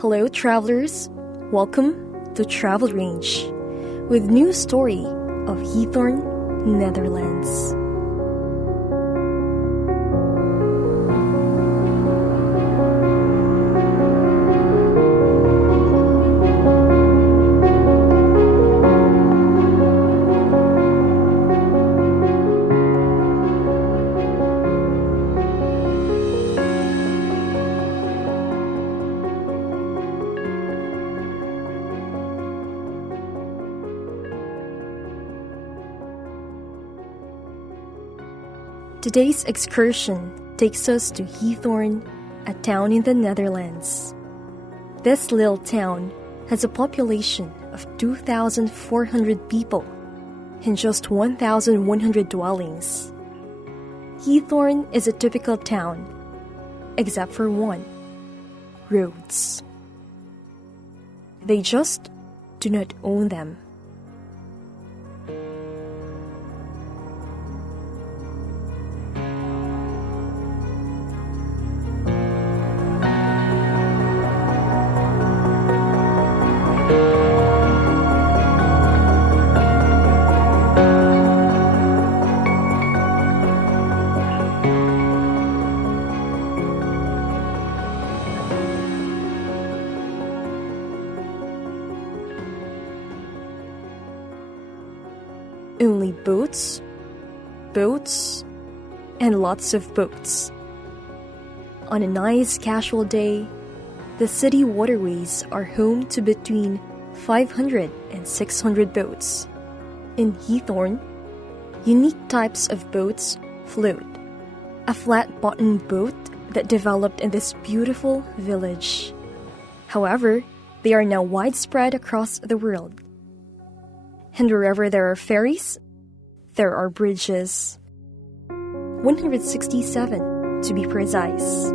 Hello travelers, welcome to Travel Range with new story of Giethoorn, Netherlands. Today's excursion takes us to Giethoorn, a town in the Netherlands. This little town has a population of 2,400 people and just 1,100 dwellings. Giethoorn is a typical town, except for one: roads. They just do not own them. Only boats, and lots of boats. On a nice casual day, the city waterways are home to between 500 and 600 boats. In Giethoorn, unique types of boats float. A flat-bottomed boat that developed in this beautiful village. However, they are now widespread across the world. And wherever there are ferries, there are bridges. 167 to be precise.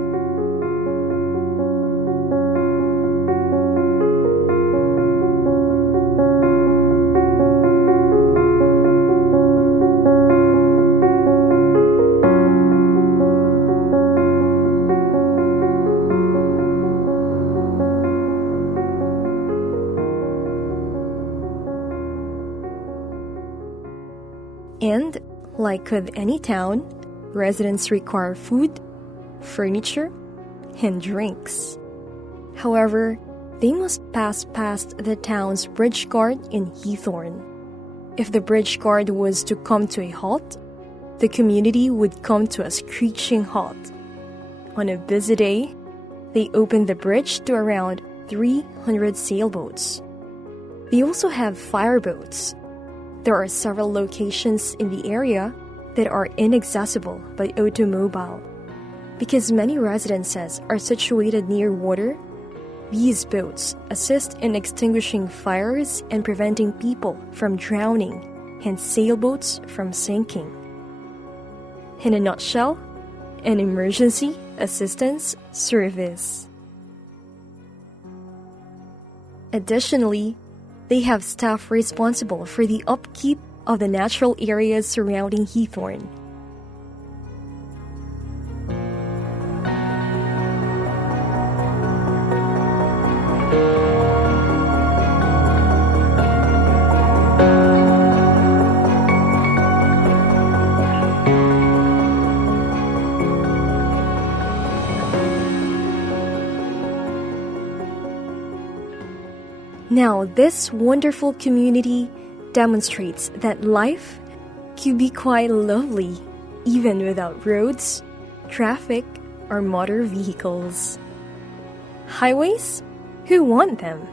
And, like with any town, residents require food, furniture, and drinks. However, they must pass past the town's bridge guard in Giethoorn. If the bridge guard was to come to a halt, the community would come to a screeching halt. On a busy day, they open the bridge to around 300 sailboats. They also have fireboats. There are several locations in the area that are inaccessible by automobile. Because many residences are situated near water, these boats assist in extinguishing fires and preventing people from drowning and sailboats from sinking. In a nutshell, an emergency assistance service. Additionally, they have staff responsible for the upkeep of the natural areas surrounding Giethoorn. Now, this wonderful community demonstrates that life could be quite lovely, even without roads, traffic, or motor vehicles. Highways? Who want them?